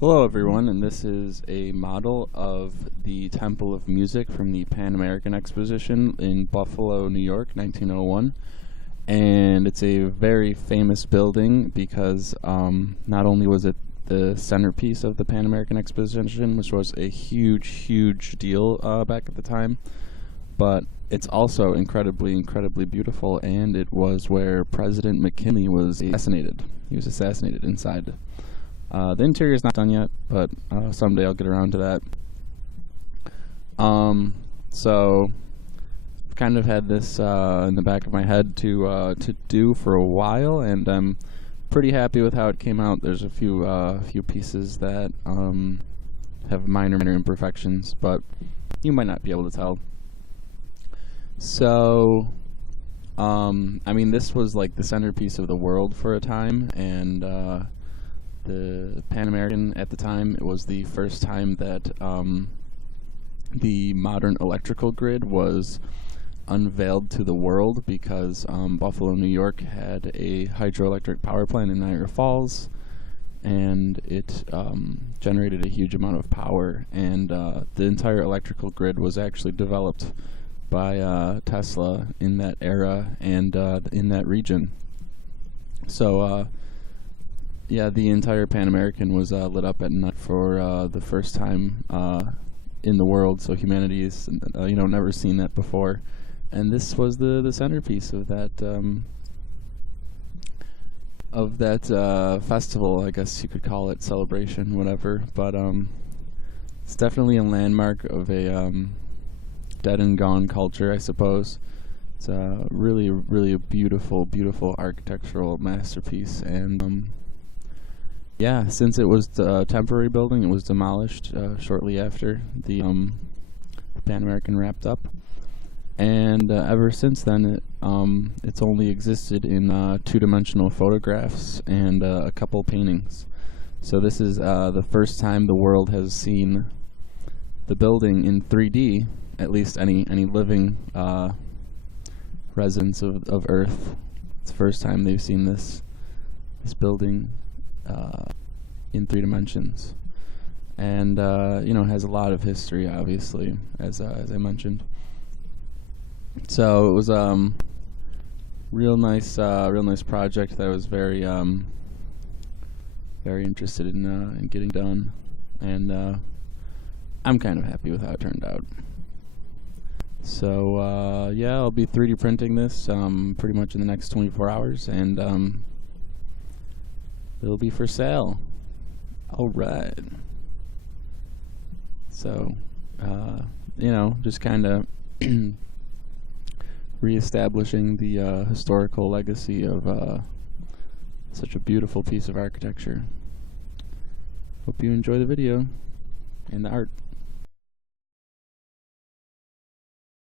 Hello everyone, and this is a model of the Temple of Music from the Pan American Exposition in Buffalo, New York, 1901. And it's a very famous building because not only was it the centerpiece of the Pan American Exposition, which was a huge deal back at the time, but it's also incredibly beautiful, and it was where President McKinley was assassinated. He was assassinated inside. The interior is not done yet, but someday I'll get around to that. So I've kind of had this in the back of my head to do for a while, and I'm pretty happy with how it came out. There's a few pieces that have minor imperfections, but you might not be able to tell. So I mean, this was like the centerpiece of the world for a time, and the Pan American at the time, it was the first time that the modern electrical grid was unveiled to the world, because Buffalo, New York had a hydroelectric power plant in Niagara Falls, and it generated a huge amount of power, and the entire electrical grid was actually developed by Tesla in that era and in that region. So yeah, the entire Pan American was lit up at night for the first time in the world. So humanity's never seen that before, and this was the centerpiece of that festival, I guess you could call it, celebration, whatever. But it's definitely a landmark of a dead and gone culture, I suppose. It's a really a beautiful architectural masterpiece, and yeah, since it was a temporary building, it was demolished shortly after the Pan American wrapped up, and ever since then it's only existed in two-dimensional photographs and a couple paintings. So this is the first time the world has seen the building in 3D, at least any living residents of Earth. It's the first time they've seen this building in 3 dimensions, and has a lot of history, obviously, as I mentioned. So it was real nice project that I was very interested in getting done, and I'm kind of happy with how it turned out. So yeah, I'll be 3D printing this pretty much in the next 24 hours, and it'll be for sale. All right. So, just kind of reestablishing the historical legacy of such a beautiful piece of architecture. Hope you enjoy the video and the art.